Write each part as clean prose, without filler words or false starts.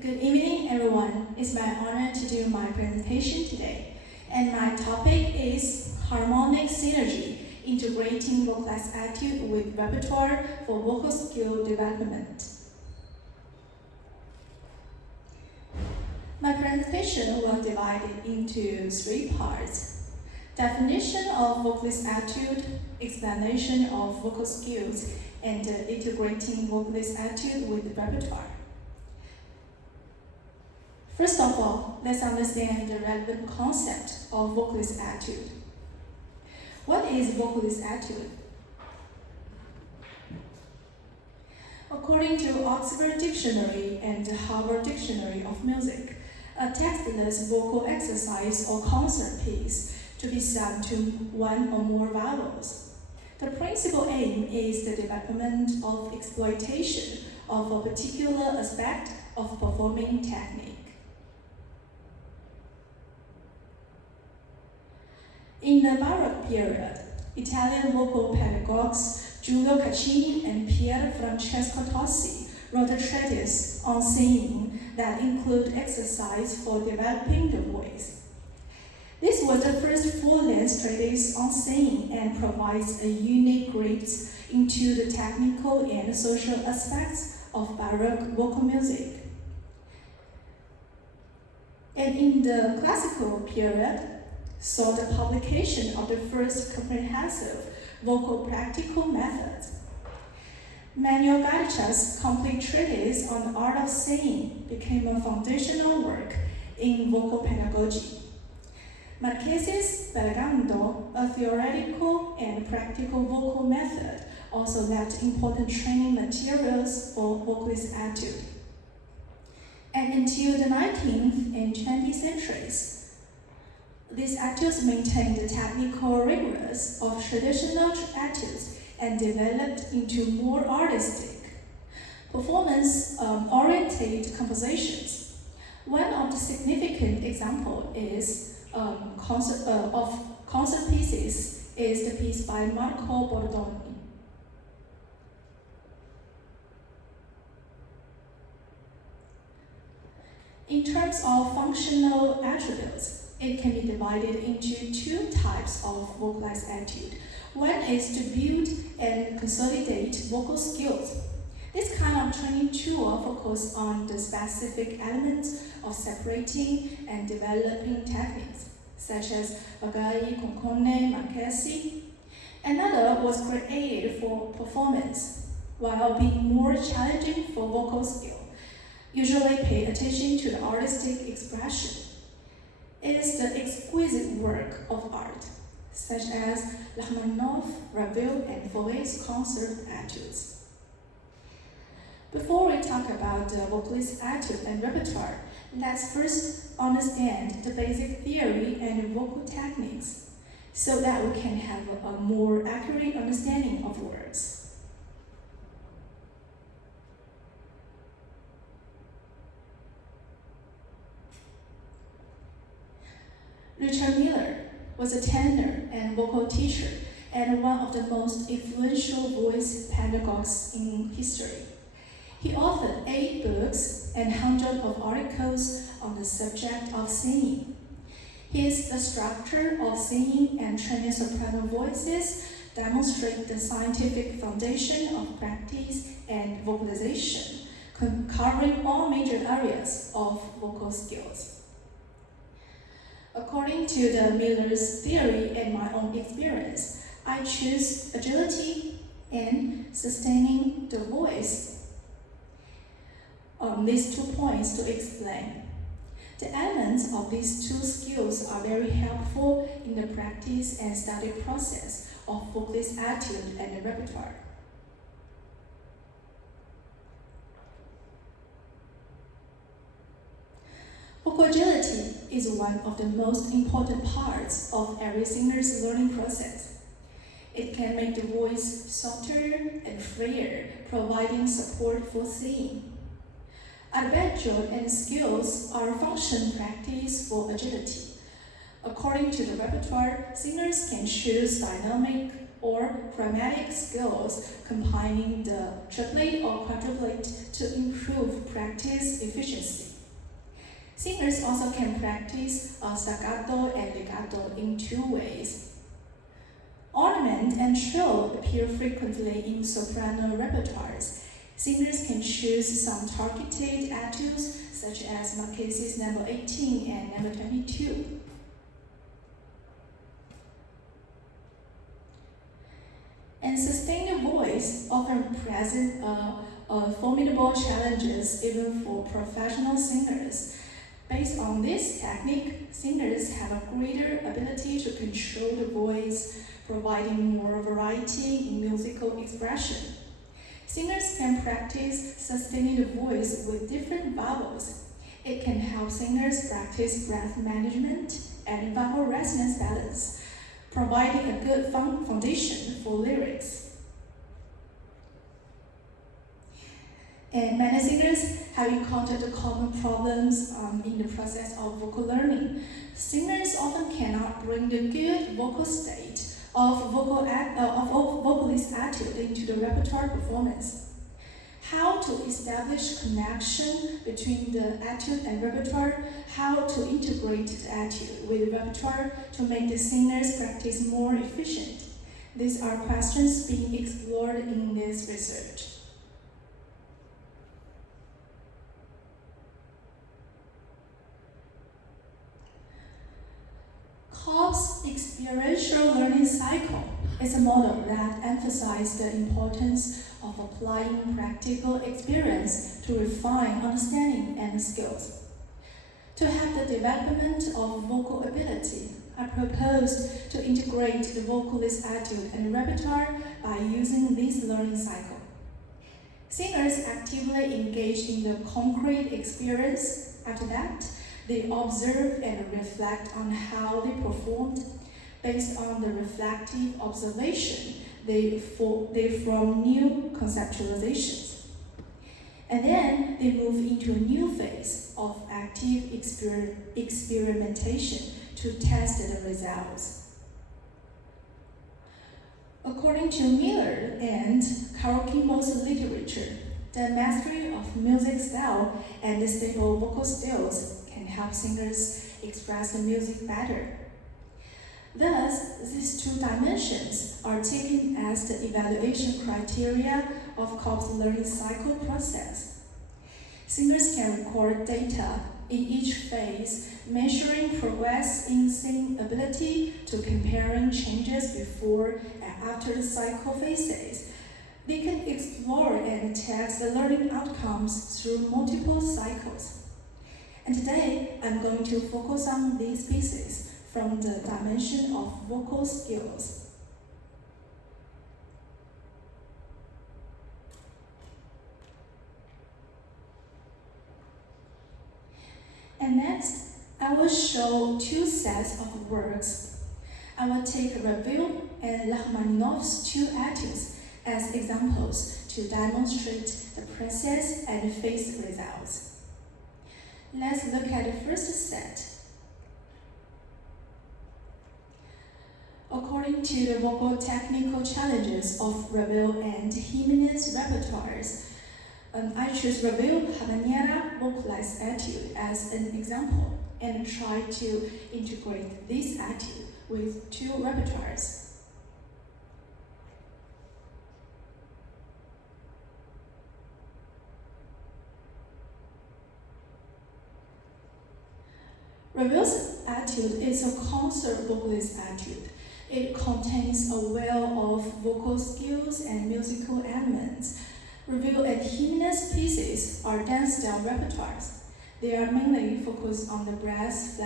Good evening, everyone. It's my honor to do my presentation today. And my topic is harmonic synergy, integrating Vocalise-Étude with repertoire for vocal skill development. My presentation will divide it into 3 parts. Definition of Vocalise-Étude, explanation of vocal skills, and integrating Vocalise-Étude with repertoire. First of all, let's understand the relevant concept of Vocalise-Étude. What is Vocalise-Étude? According to Oxford Dictionary and Harvard Dictionary of Music, a textless vocal exercise or concert piece to be sung to one or more vowels. The principal aim is the development of exploitation of a particular aspect of performing technique. In the Baroque period, Italian vocal pedagogues Giulio Caccini and Pier Francesco Tossi wrote a treatise on singing that included exercise for developing the voice. This was the first full-length treatise on singing and provides a unique glimpse into the technical and social aspects of Baroque vocal music. And in the classical period, saw the publication of the first comprehensive vocal practical methods. Manuel Garcia's complete treatise on the art of singing became a foundational work in vocal pedagogy. Marquez's Belgando, a theoretical and practical vocal method, also left important training materials for Vocalise-Étude. And until the 19th and 20th centuries, these etudes maintained the technical rigors of traditional etudes and developed into more artistic, performance-oriented compositions. One of the significant examples is concert pieces is the piece by Marco Bordoni. In terms of functional attributes, it can be divided into 2 types of Vocalise-Étude. One is to build and consolidate vocal skills. This kind of training tool focuses on the specific elements of separating and developing techniques, such as Bagai, Concone, Mengxi. Another was created for performance, while being more challenging for vocal skill. Usually pay attention to the artistic expression. It is the exquisite work of art, such as Rachmaninoff, Ravel, and Fauré's concert etudes. Before we talk about the Vocalise-Étude and repertoire, let's first understand the basic theory and vocal techniques, so that we can have a more accurate understanding of words. Richard Miller was a tenor and vocal teacher and one of the most influential voice pedagogues in history. He authored 8 books and hundreds of articles on the subject of singing. The structure of singing and training soprano voices demonstrate the scientific foundation of practice and vocalization, covering all major areas of vocal skills. According to the Miller's theory and my own experience, I choose agility and sustaining the voice. These 2 points to explain. The elements of these 2 skills are very helpful in the practice and study process of Vocalise-Étude and the repertoire. Vocal agility is one of the most important parts of every singer's learning process. It can make the voice softer and freer, providing support for singing. Arpeggio and skills are function practice for agility. According to the repertoire, singers can choose dynamic or chromatic skills, combining the triplet or quadruplet to improve practice efficiency. Singers also can practice staccato and legato in two ways. Ornament and trill appear frequently in soprano repertoires. Singers can choose some targeted etudes, such as Marquez's number 18 and number 22. And sustained voice often present formidable challenges even for professional singers. Based on this technique, singers have a greater ability to control the voice, providing more variety in musical expression. Singers can practice sustaining the voice with different vowels. It can help singers practice breath management and vowel resonance balance, providing a good foundation for lyrics. And many singers have encountered common problems in the process of vocal learning. Singers often cannot bring the good vocal state of Vocalise-Étude into the repertoire performance. How to establish connection between the etude and repertoire, how to integrate the etude with the repertoire to make the singers' practice more efficient. These are questions being explored in this research. Cobb's experiential learning cycle is a model that emphasizes the importance of applying practical experience to refine understanding and skills. To help the development of vocal ability, I proposed to integrate the Vocalise-Étude and repertoire by using this learning cycle. Singers actively engage in the concrete experience. After that, they observe and reflect on how they performed. Based on the reflective observation, they form new conceptualizations. And then they move into a new phase of active experimentation to test the results. According to Miller and Carol Kimball's literature, the mastery of music style and the stable vocal skills can help singers express the music better. Thus, these two dimensions are taken as the evaluation criteria of Cobb's learning cycle process. Singers can record data in each phase, measuring progress in singing ability to comparing changes before and after the cycle phases. They can explore and test the learning outcomes through multiple cycles. And today, I'm going to focus on these pieces from the dimension of vocal skills. And next, I will show two sets of works. I will take Ravel and Rachmaninoff's two etudes as examples to demonstrate the process and phase results. Let's look at the first set. According to the vocal technical challenges of Ravel and Giménez repertoires, I choose Ravel habanera Vocalise-Étude as an example and try to integrate this etude with two repertoires. Ravel's etude is a concert Vocalise-Étude. It contains a well of vocal skills and musical elements. Ravel and Giménez pieces are dance-style repertoires. They are mainly focused on the breath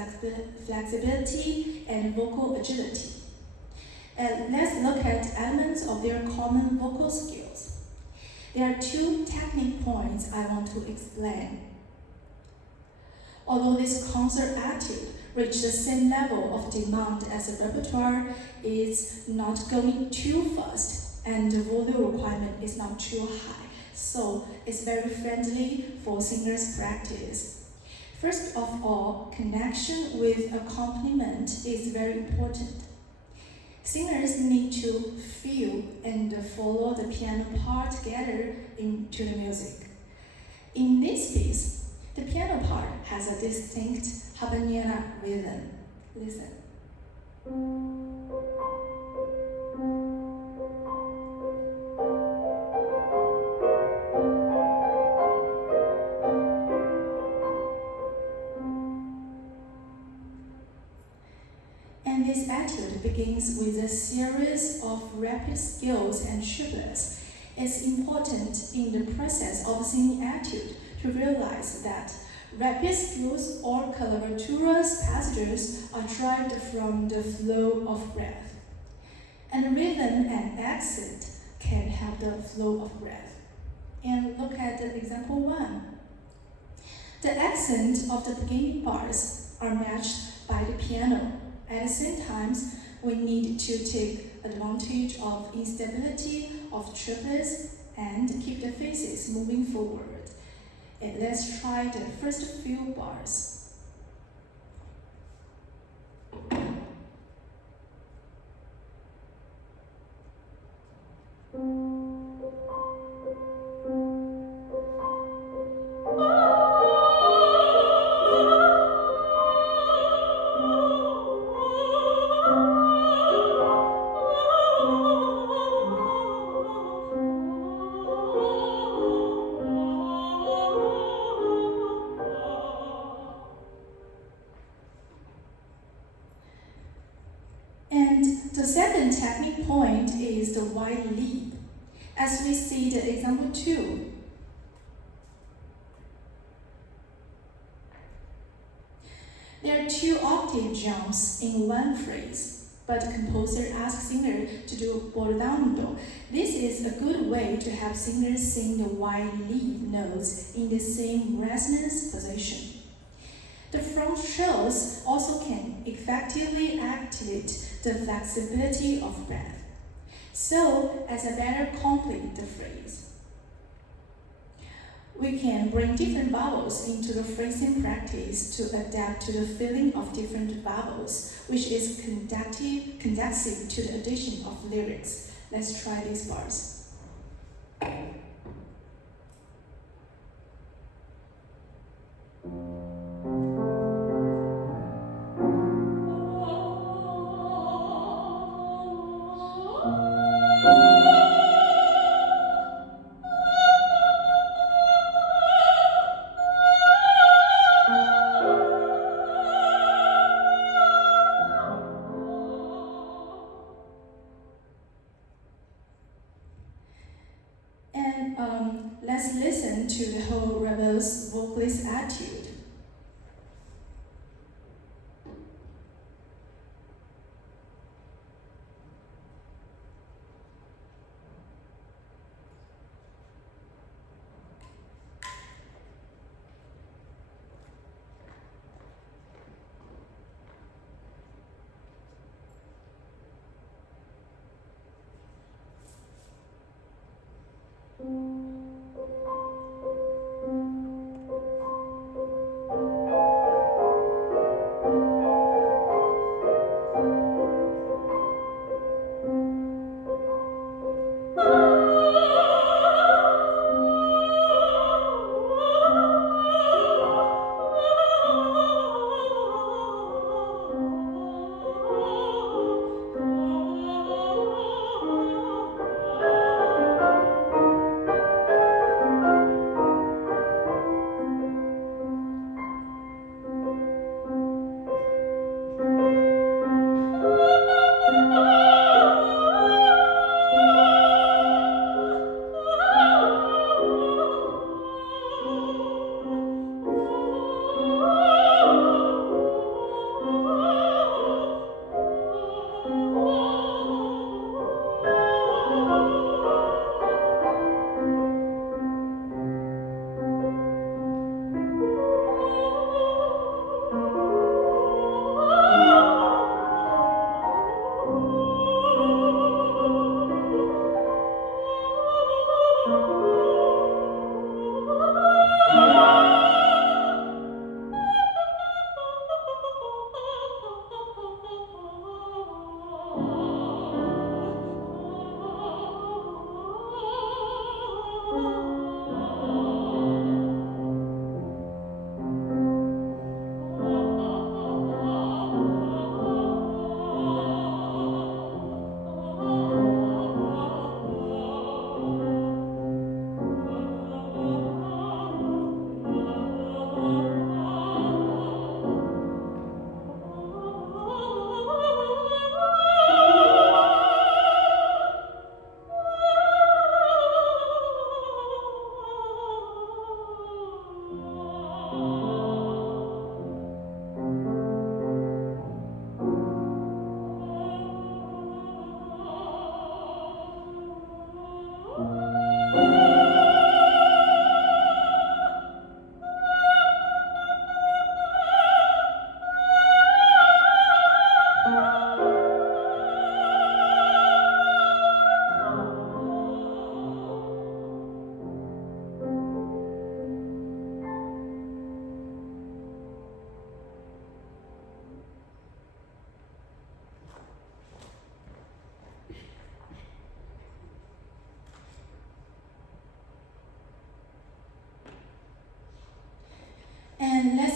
flexibility and vocal agility. And let's look at elements of their common vocal skills. There are two technique points I want to explain. Although this concert etude reaches the same level of demand as a repertoire, it's not going too fast and the volume requirement is not too high, so it's very friendly for singers' practice. First of all, connection with accompaniment is very important. Singers need to feel and follow the piano part together into the music. In this piece, The piano part has a distinct habanera rhythm. Listen. And this etude begins with a series of rapid scales and triplets. It's important in the process of singing etude to realize that rapid scales or coloratura passages are derived from the flow of breath. And rhythm and accent can help the flow of breath. And look at the example 1. The accent of the beginning bars are matched by the piano. At the same time, we need to take advantage of instability of triplets and keep the faces moving forward. And let's try the first few bars. The second technique point is the wide leap. As we see the example 2, there are 2 octave jumps in one phrase, but the composer asks singer to do bordando. This is a good way to have singers sing the wide leap notes in the same resonance position. The front shells also can effectively activate the flexibility of breath, so as a better complete the phrase. We can bring different vowels into the phrasing practice to adapt to the feeling of different vowels, which is conducive to the addition of lyrics. Let's try these bars. Let's listen to the whole Ravel's Vocalise-Étude.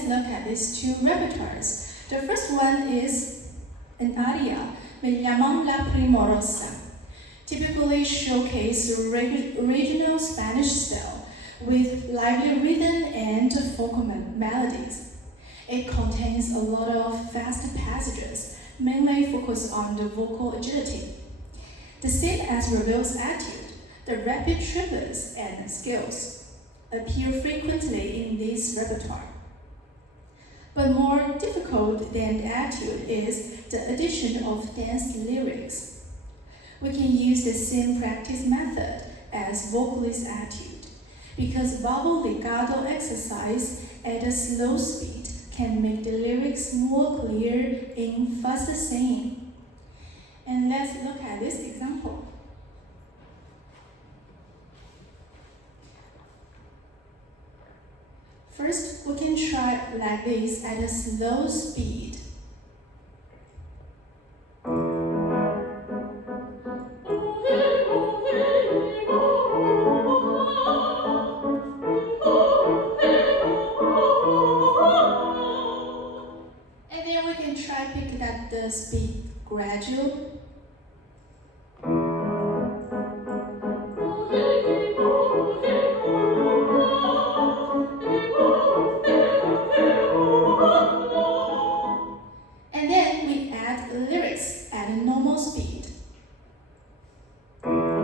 look at these two repertoires. The first one is an aria, llaman la Primorosa, typically showcase the original Spanish style with lively rhythm and folk melodies. It contains a lot of fast passages, mainly focused on the vocal agility. The same as Ravel's Étude, the rapid triplets and scales appear frequently in this repertoire. But more difficult than the Étude is the addition of dance lyrics. We can use the same practice method as Vocalise-Étude, because vowel legato exercise at a slow speed can make the lyrics more clear in faster singing. And let's look at this example. First, we can try like this at a slow speed. And then we can try picking up the speed gradually. And then we add lyrics at a normal speed. And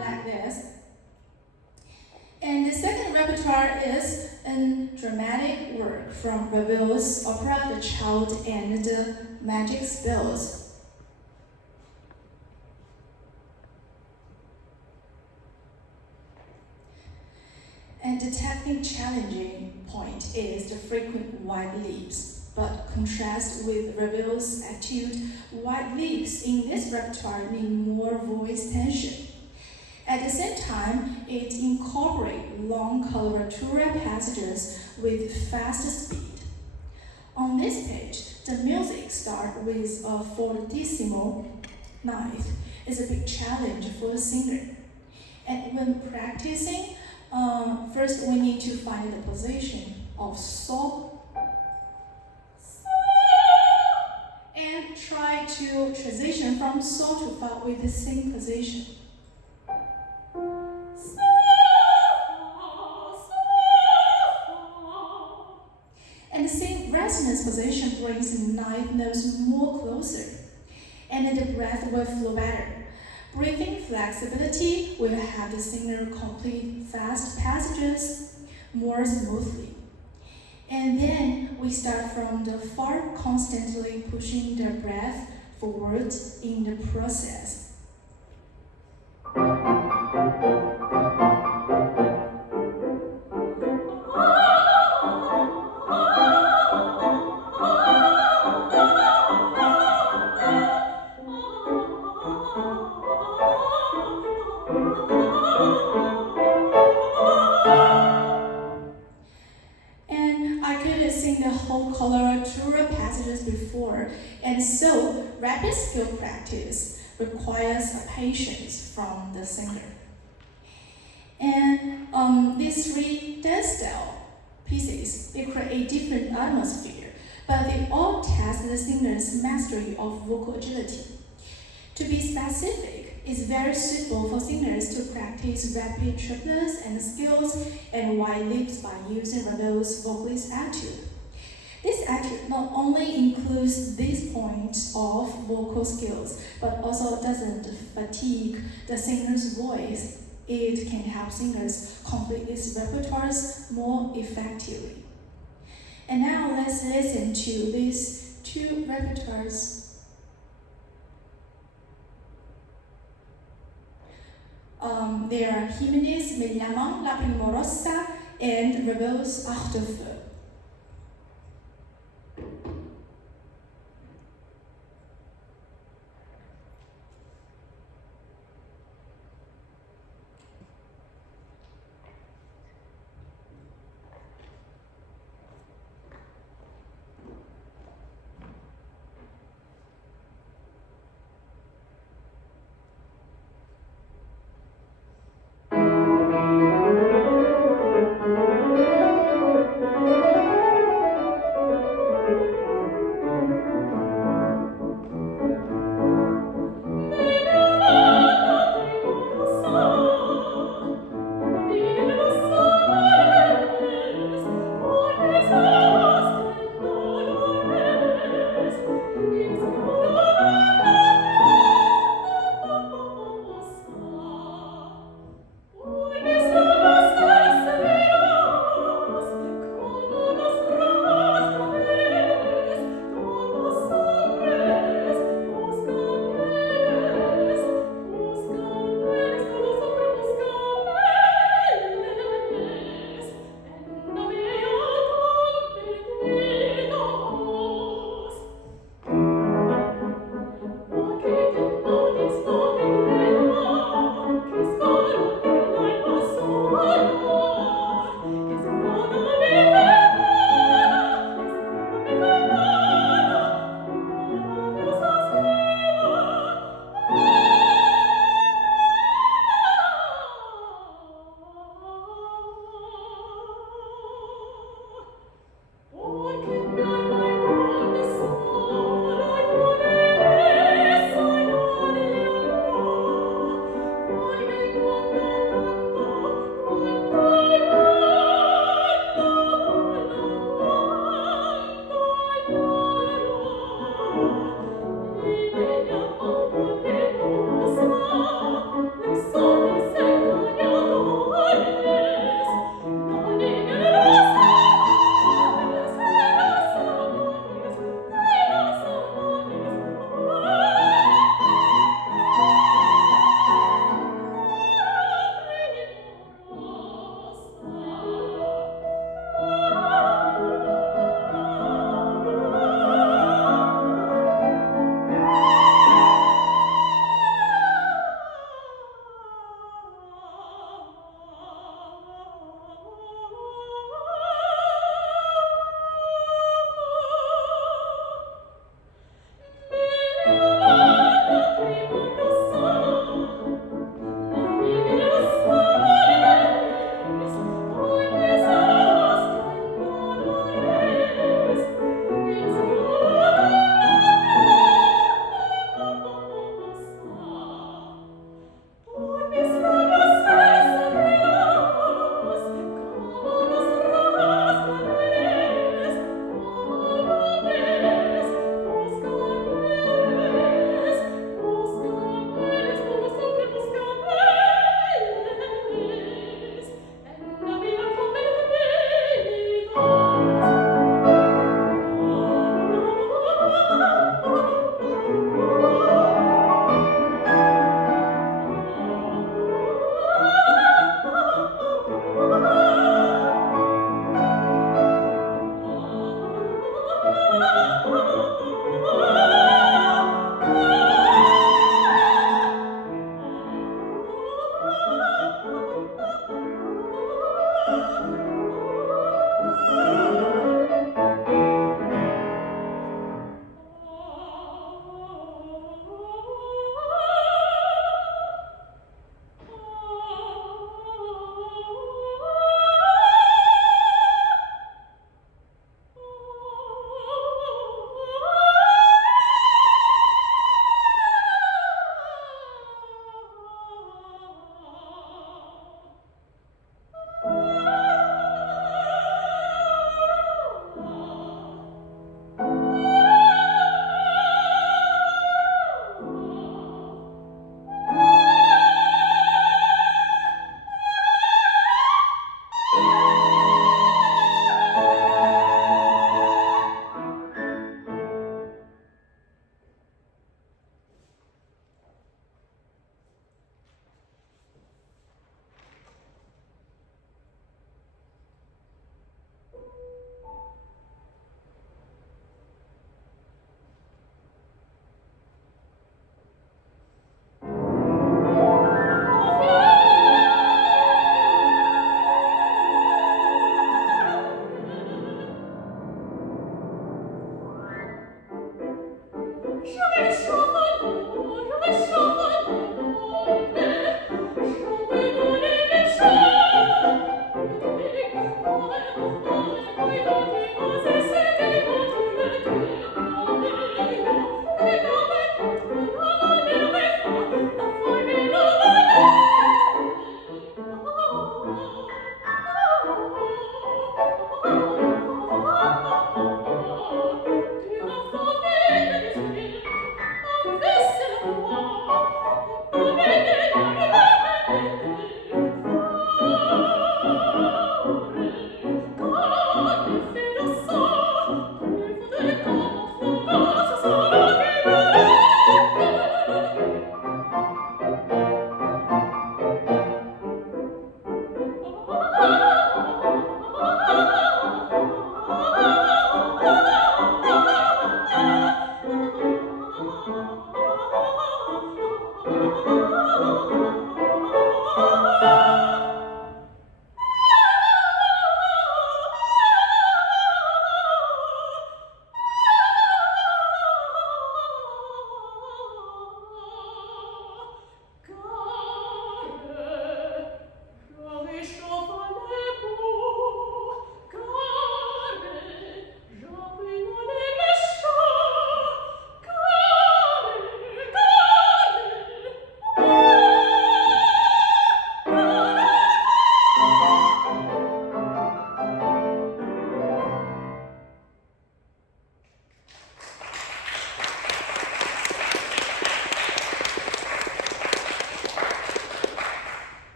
like this. And the second repertoire is a dramatic work from Ravel's opera The Child and the Magic Spells. And the technique challenging point is the frequent wide leaps, but contrast with Ravel's Étude, wide leaps in this repertoire mean more voice tension. At the same time, it incorporates long coloratura passages with fast speed. On this page, the music starts with a fortissimo ninth. It's a big challenge for the singer. And when practicing, first we need to find the position of sol, and try to transition from sol to fa with the same position. And the same resonance position brings the ninth notes more closer, and the breath will flow better. Breathing flexibility will have the singer complete fast passages more smoothly. And then we start from the far, constantly pushing the breath forward in the process. Coloratura passages before, and so rapid skill practice requires patience from the singer. And these three dance style pieces, they create different atmosphere, but they all test the singer's mastery of vocal agility. To be specific, it's very suitable for singers to practice rapid triplets and skills and wide leaps by using Ravel's Vocalise-Étude. This étude not only includes these points of vocal skills, but also doesn't fatigue the singer's voice. It can help singers complete these repertoires more effectively. And now let's listen to these two repertoires. They are Giménez, llaman la Primorosa, and Ravel's Étude.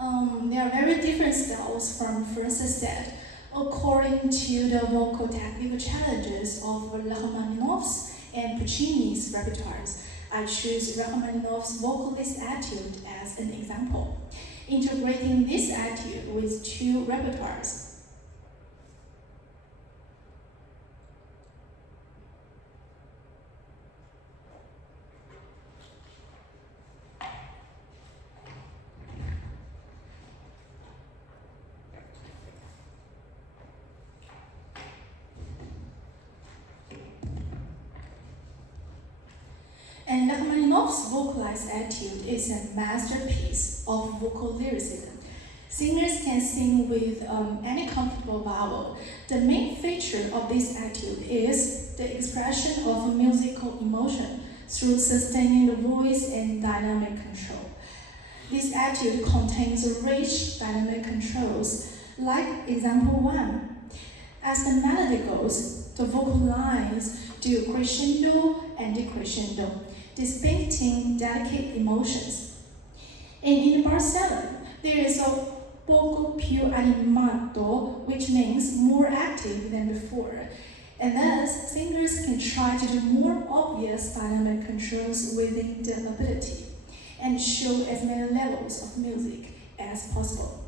There are very different styles from first set, according to the vocal technical challenges of Rachmaninoff's and Puccini's repertoires. I choose Rachmaninoff's Vocalise-Étude as an example, integrating this etude with two repertoires. And Rachmaninoff's Vocalise-Étude is a masterpiece of vocal lyricism. Singers can sing with any comfortable vowel. The main feature of this etude is the expression of musical emotion through sustaining the voice and dynamic control. This etude contains rich dynamic controls, like example 1. As the melody goes, the vocal lines do crescendo and decrescendo, displaying delicate emotions. And in bar 7, there is a poco più animato, which means more active than before. And thus, singers can try to do more obvious dynamic controls within their ability and show as many levels of music as possible.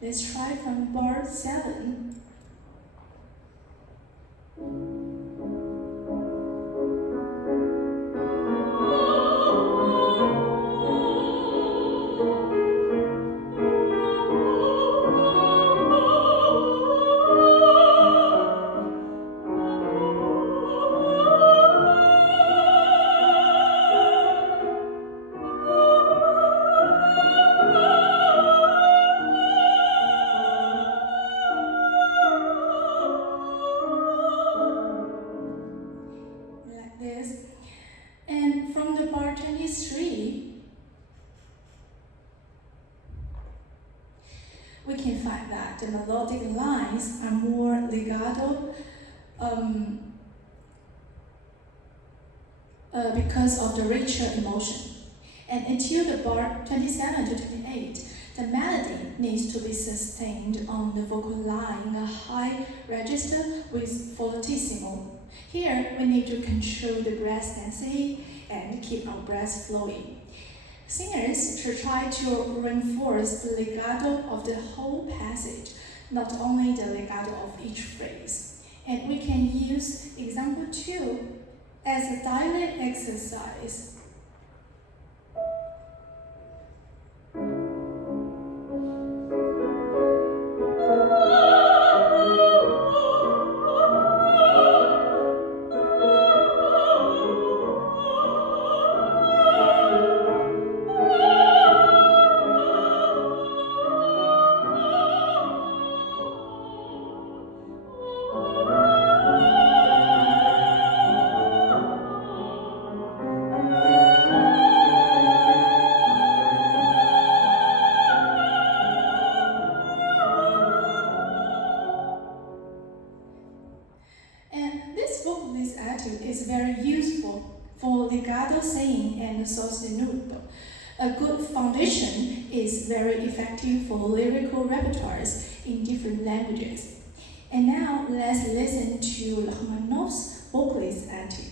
Let's try from bar 7. And from the bar 23, we can find that the melodic lines are more legato because of the richer emotion. And until the bar 27 to 28, the melody needs to be sustained on the vocal line in a high register with fortissimo. Here, we need to control the breath density and keep our breath flowing. Singers should try to reinforce the legato of the whole passage, not only the legato of each phrase. And we can use example 2 as a dialect exercise. Vocalise-Étude is very useful for legato singing and sostenuto. A good foundation is very effective for lyrical repertoires in different languages. And now let's listen to Rachmaninoff's Vocalise-Étude.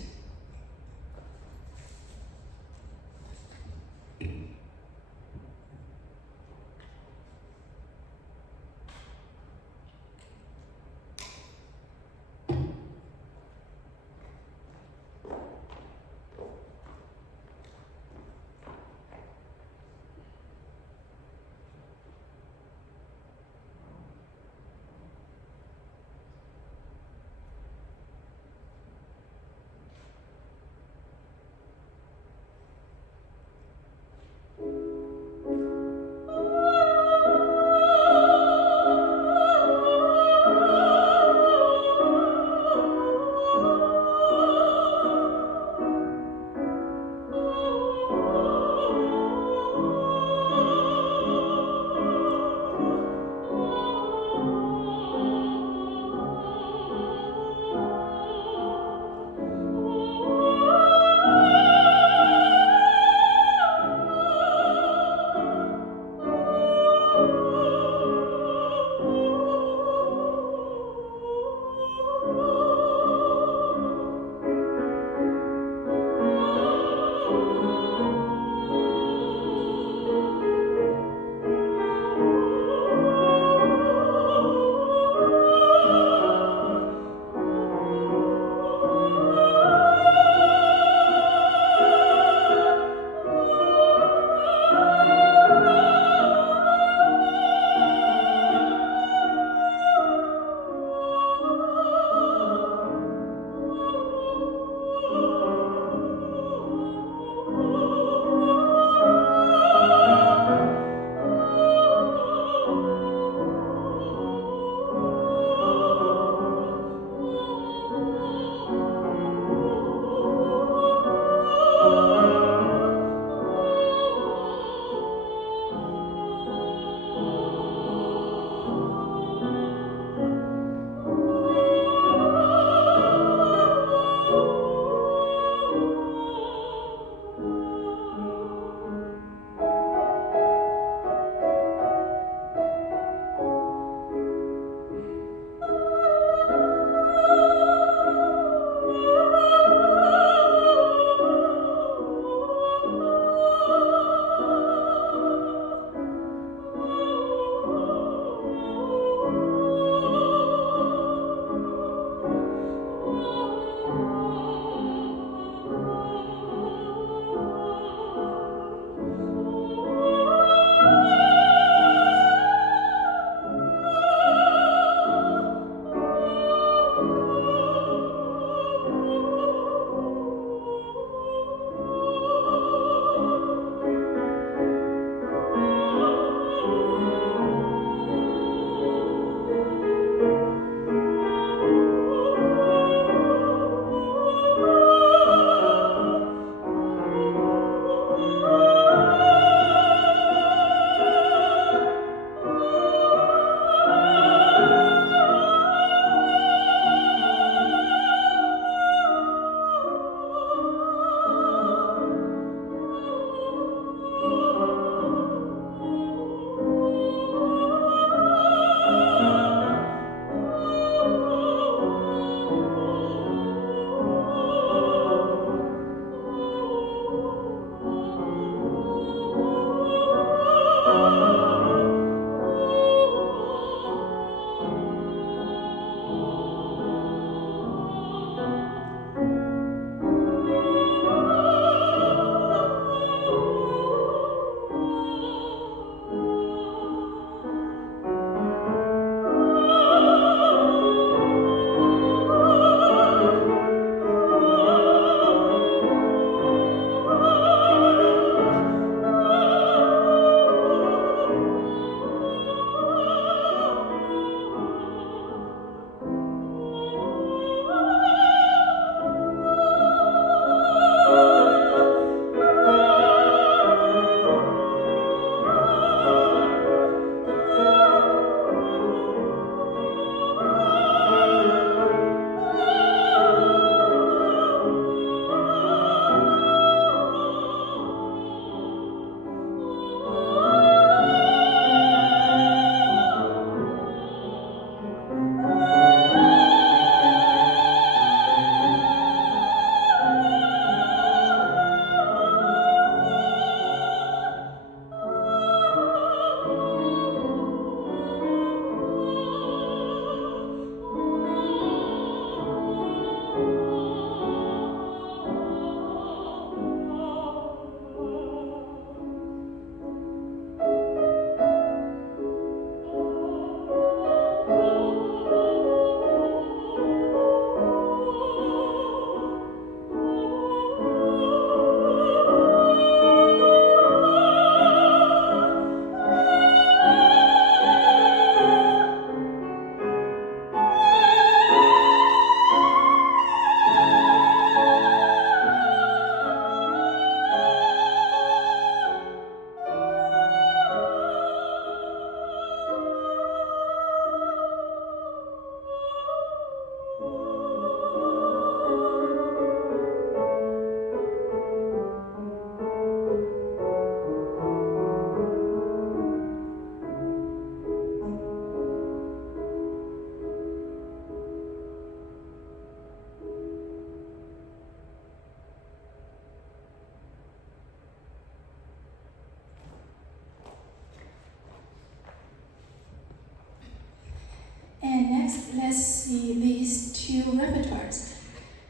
next, let's see these two repertoires.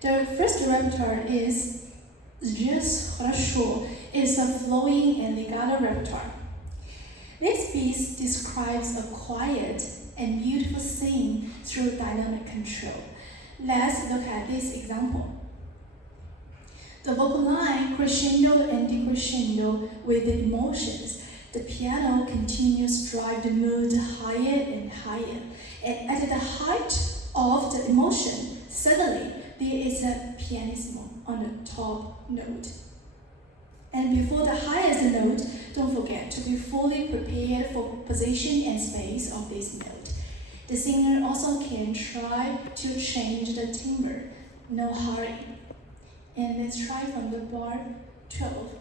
The first repertoire is Здесь, хорошо. It's a flowing and legato repertoire. This piece describes a quiet and beautiful scene through dynamic control. Let's look at this example. The vocal line crescendo and decrescendo with the emotions. The piano continues to drive the mood higher and higher. And at the height of the emotion, suddenly there is a pianissimo on the top note. And before the highest note, don't forget to be fully prepared for position and space of this note. The singer also can try to change the timbre, no hurry. And let's try from the bar 12.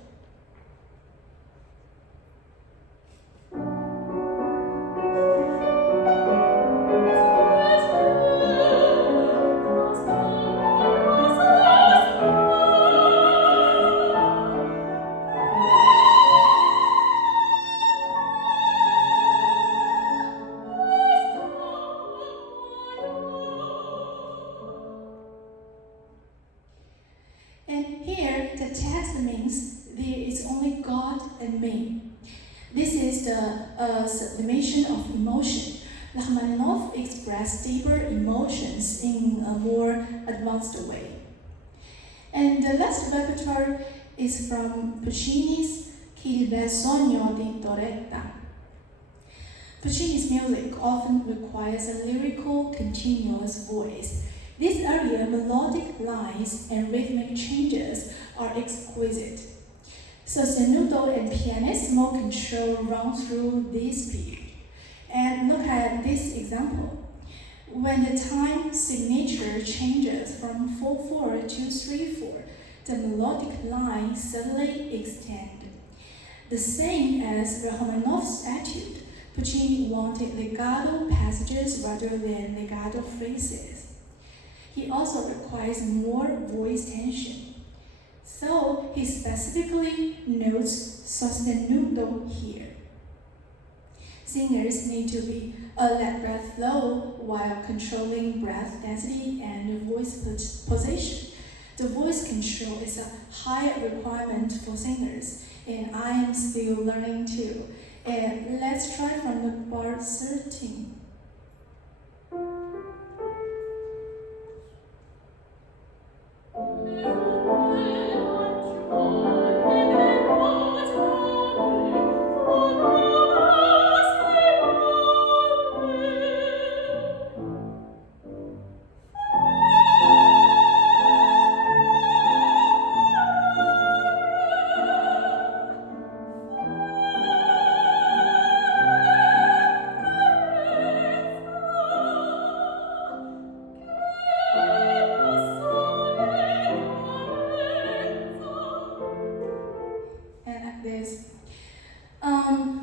And here, the text means there is only God and me. This is the sublimation of emotion. Rachmaninoff expressed deeper emotions in a more advanced way. And the last repertoire is from Puccini's Il bel sogno di Doretta. Puccini's music often requires a lyrical, continuous voice. This area, melodic lines and rhythmic changes are exquisite. Sostenuto and pianissimo control run through this period. And look at this example. When the time signature changes from 4/4 to 3/4, the melodic line suddenly extends. The same as Rachmaninoff's etude, Puccini wanted legato passages rather than legato phrases. He also requires more voice tension. So he specifically notes sostenuto here. Singers need to let breath flow while controlling breath density and voice position. The voice control is a high requirement for singers, and I am still learning too. And let's try from the bar 13.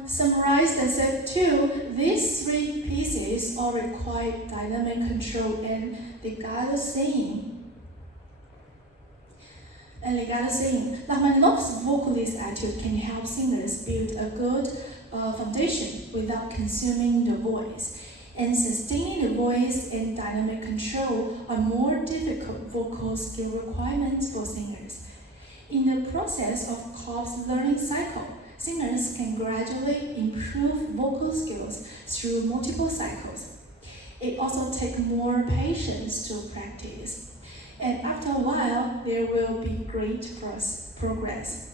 Summarized and said too, these three pieces all require dynamic control and legato singing. Rachmaninoff's Vocalise-Étude can help singers build a good foundation without consuming the voice. And sustaining the voice and dynamic control are more difficult vocal skill requirements for singers. In the process of Klopp's learning cycle, singers can gradually improve vocal skills through multiple cycles. It also takes more patience to practice. And after a while, there will be great progress.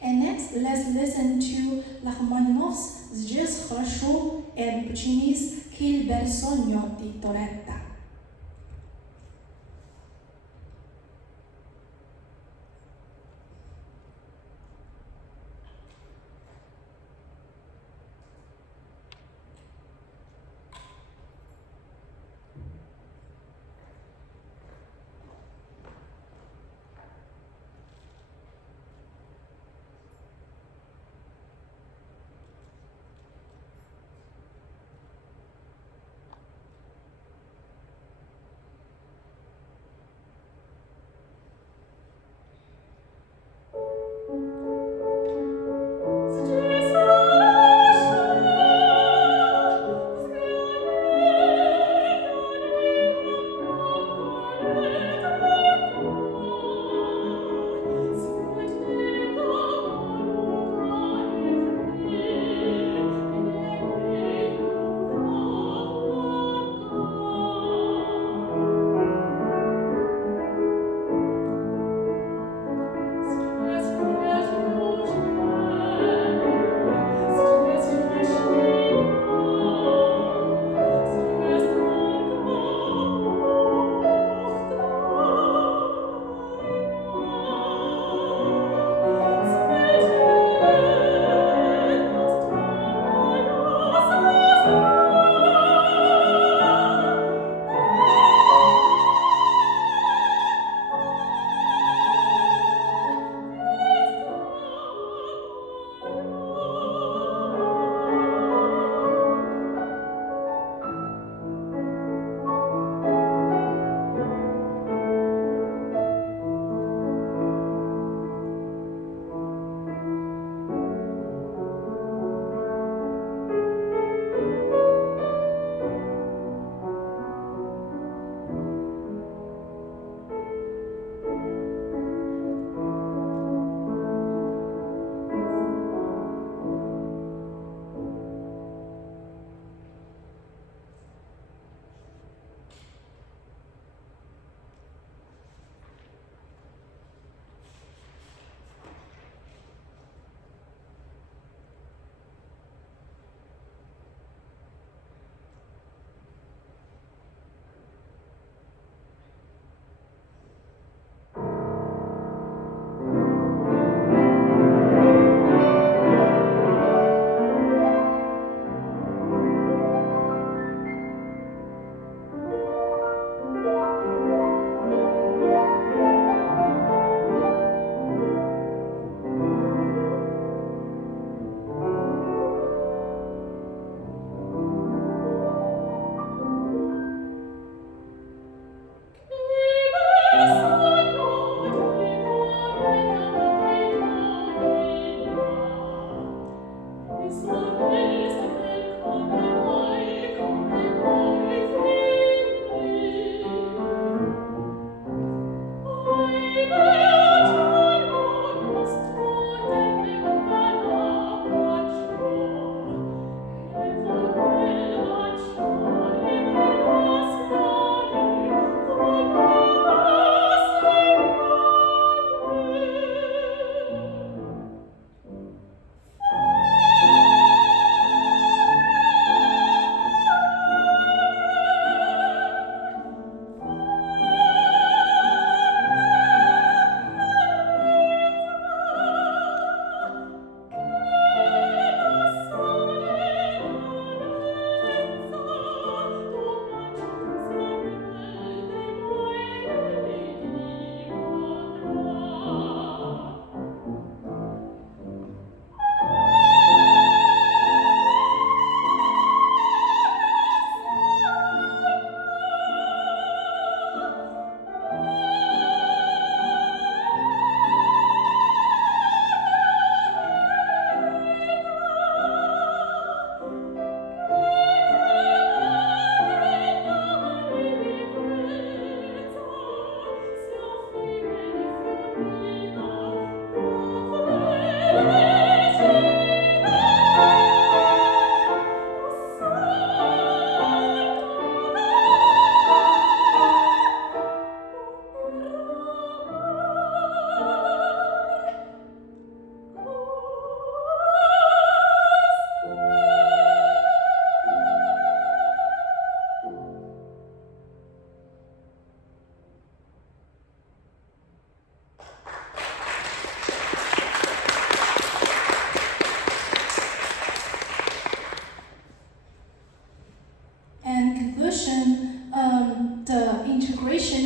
And next, let's listen to Rachmaninoff's Здесь, хорошо and Puccini's Il bel sogno di Doretta.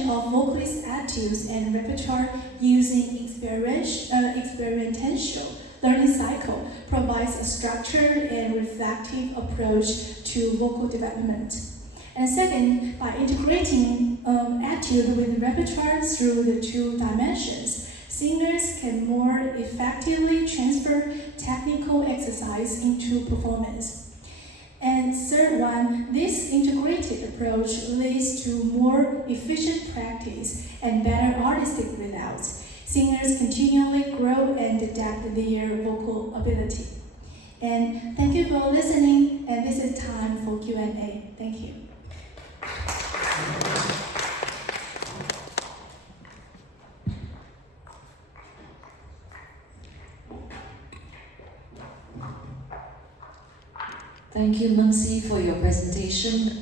combination of vocalist attitudes and repertoire using experiential learning cycle provides a structured and reflective approach to vocal development. And second, by integrating attitude with repertoire through the two dimensions, singers can more effectively transfer technical exercise into performance. And third one, this integrated approach leads to more efficient practice and better artistic results. Singers continually grow and adapt their vocal ability. And thank you for listening, and this is time for Q&A. Thank you. Thank you, Mengxi, for your presentation.